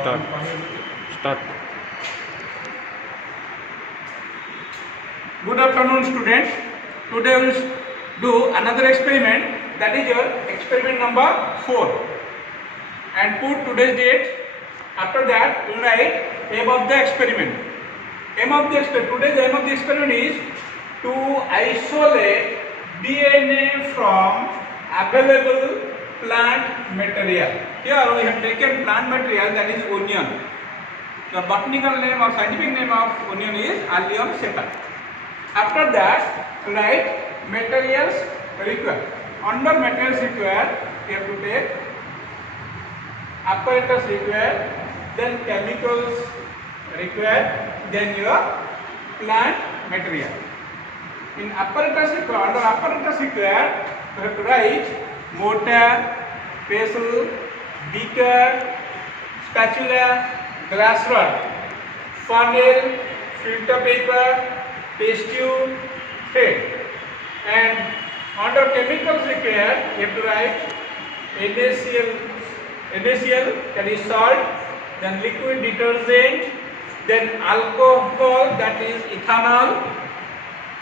Start. Start. Good afternoon, students. Today we will do another experiment, that is your experiment number 4, and put today's date. After that, we will write aim of the experiment. Today's aim of the experiment is to isolate DNA from available plant material. Here we have taken plant material, that is onion. The botanical name or scientific name of onion is Allium seta. After that, write materials required. Under materials required, you have to take apparatus required, then chemicals required, then your plant material. In apparatus required, under apparatus required, you have to write mortar, pestle, beaker, spatula, glass rod, funnel, filter paper, test tube, thread. And under chemicals required, you have to write NaCl, that is salt, then liquid detergent, then alcohol, that is ethanol,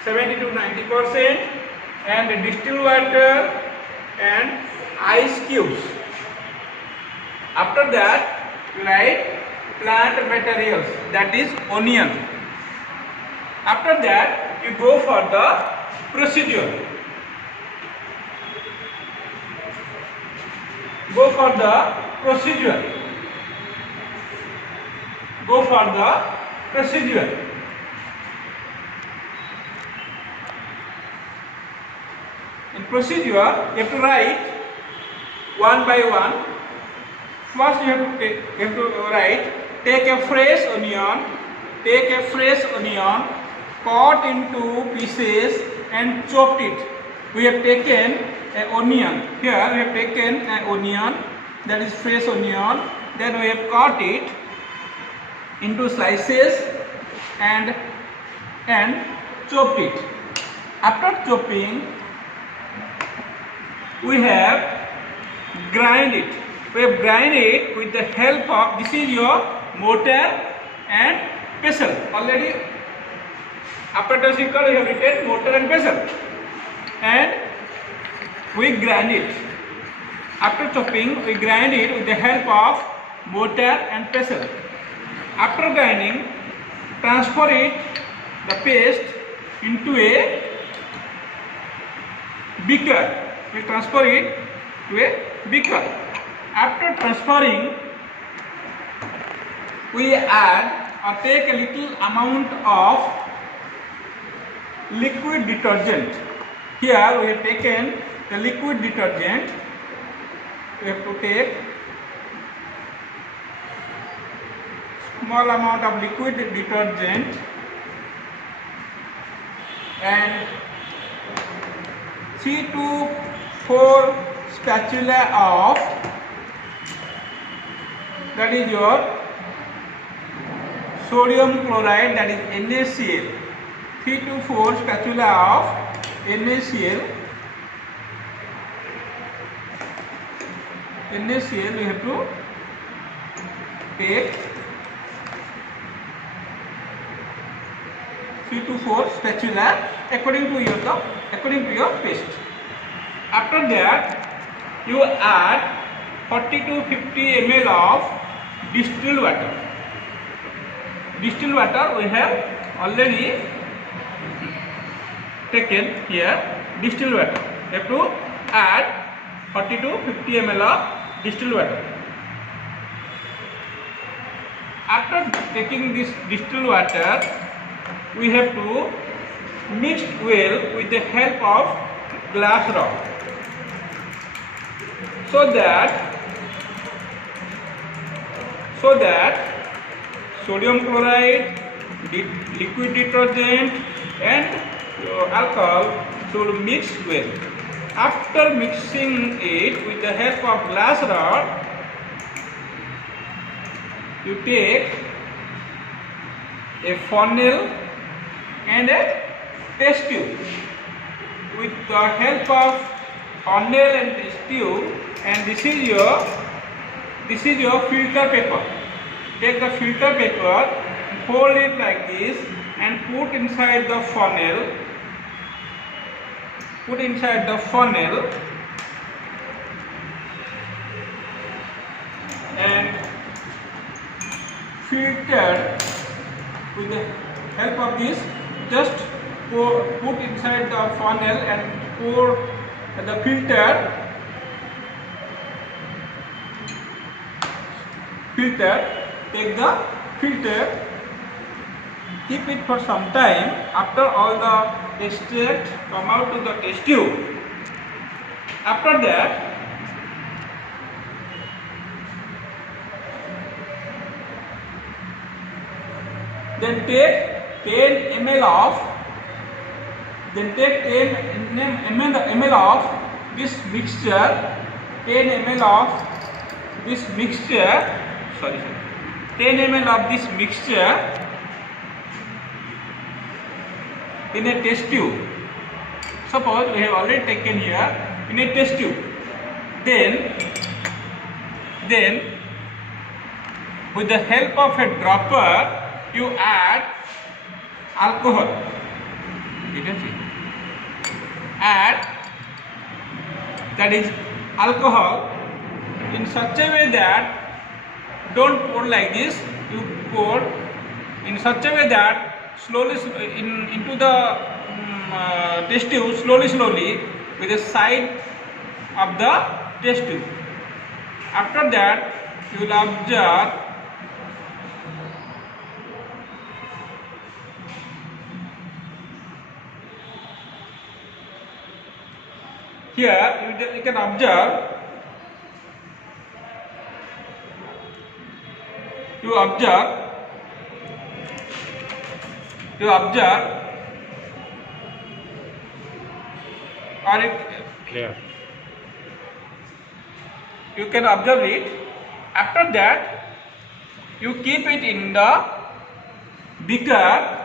70 to 90%, and distilled water and ice cubes. After that, write plant materials, that is onion. After that, you go for the procedure. Go for the procedure. In procedure, you have to write one by one. First, you have to write: take a fresh onion, cut into pieces and chopped it. We have taken an onion. Here we have taken an onion, that is fresh onion. Then we have cut it into slices and chopped it. After chopping, we have grind it. We have grind it with the help of, this is your mortar and pestle. Already apparatus required, we have written mortar and pestle, and we grind it. After chopping, we grind it with the help of mortar and pestle. After grinding, transfer it, the paste, into a beaker. We transfer it to a beaker. After transferring, we add or take a little amount of liquid detergent. Here we have taken the liquid detergent. We have to take small amount of liquid detergent and 3 to 4 spatula of, that is your sodium chloride, that is NaCl. 3 to 4 spatula of NaCl. NaCl we have to take 3 to 4 spatula according to your paste. After that, you add 40 to 50 ml of distilled water. Distilled water we have already taken here. Distilled water, you have to add 40 to 50 ml of distilled water. After taking this distilled water, we have to mix well with the help of glass rod, so that sodium chloride, liquid detergent and alcohol should mix well. After mixing it with the help of glass rod, you take a funnel and a test tube. With the help of funnel and test tube, and this is your filter paper. take the filter paper, fold it like this and put inside the funnel. Put inside the funnel and filter with the help of this. Just put inside the funnel and pour the filter. Take the filter, keep it for some time. After all the extract come out to the test tube. After that, then take 10 ml of this mixture. 10 ml of this mixture. 10 ml of this mixture in a test tube. Suppose we have already taken here in a test tube. Then with the help of a dropper, you add alcohol. You can see. Add, that is alcohol, in such a way that don't pour like this. You pour in such a way that slowly into the test tube, slowly with the side of the test tube. After that, you will observe here. You can observe. You observe or it Clear. you can observe it. After that, you keep it in the beaker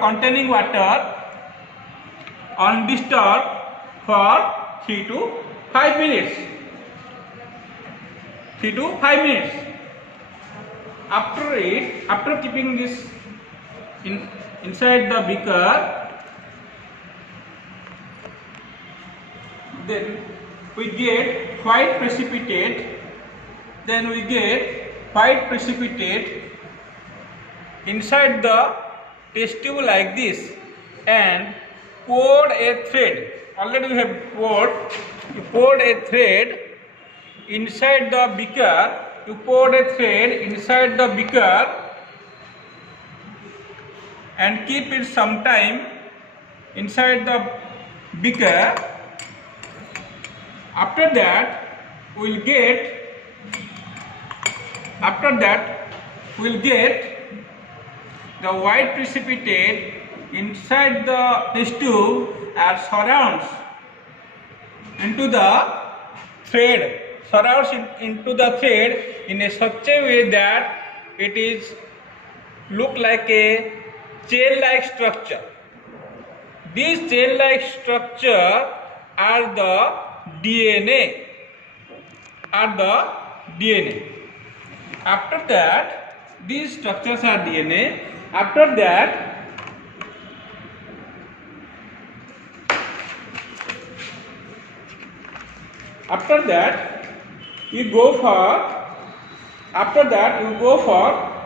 containing water undisturbed for 3 to 5 minutes. 3 to 5 minutes. After keeping this inside the beaker, then we get white precipitate. Inside the test tube like this, and poured a thread. Already we have poured a thread inside the beaker. You poured a thread inside the beaker and keep it some time inside the beaker. After that, we'll get the white precipitate inside the test tube as surrounds into the thread. Into the thread in a such a way that it is look like a chain-like structure. These chain-like structure are the DNA. After that, these structures are DNA. After that, you go for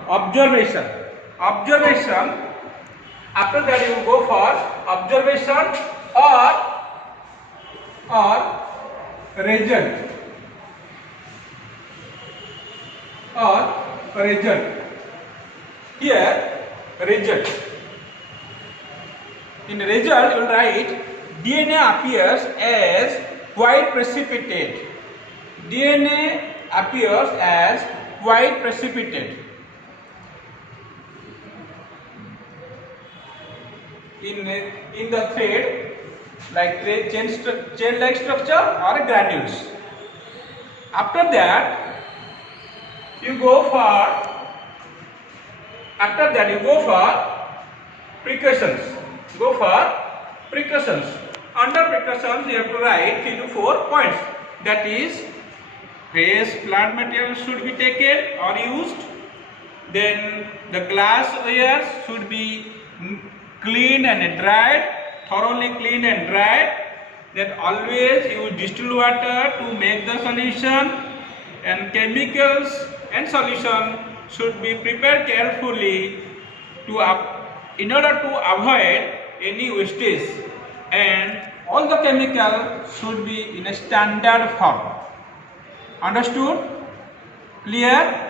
observation. After that, you go for observation or result. Here, result. In result, you will write DNA appears as white precipitate. DNA appears as white precipitate in the thread, like chain-like structure or granules. After that, you go for precautions. Under precautions, you have to write 3 to 4 points. That is, fresh plant material should be taken or used. Then the glassware should be cleaned and dried, thoroughly cleaned and dried. Then always use distilled water to make the solution, and chemicals and solution should be prepared carefully in order to avoid any wastage, and all the chemicals should be in a standard form. Understood? Clear?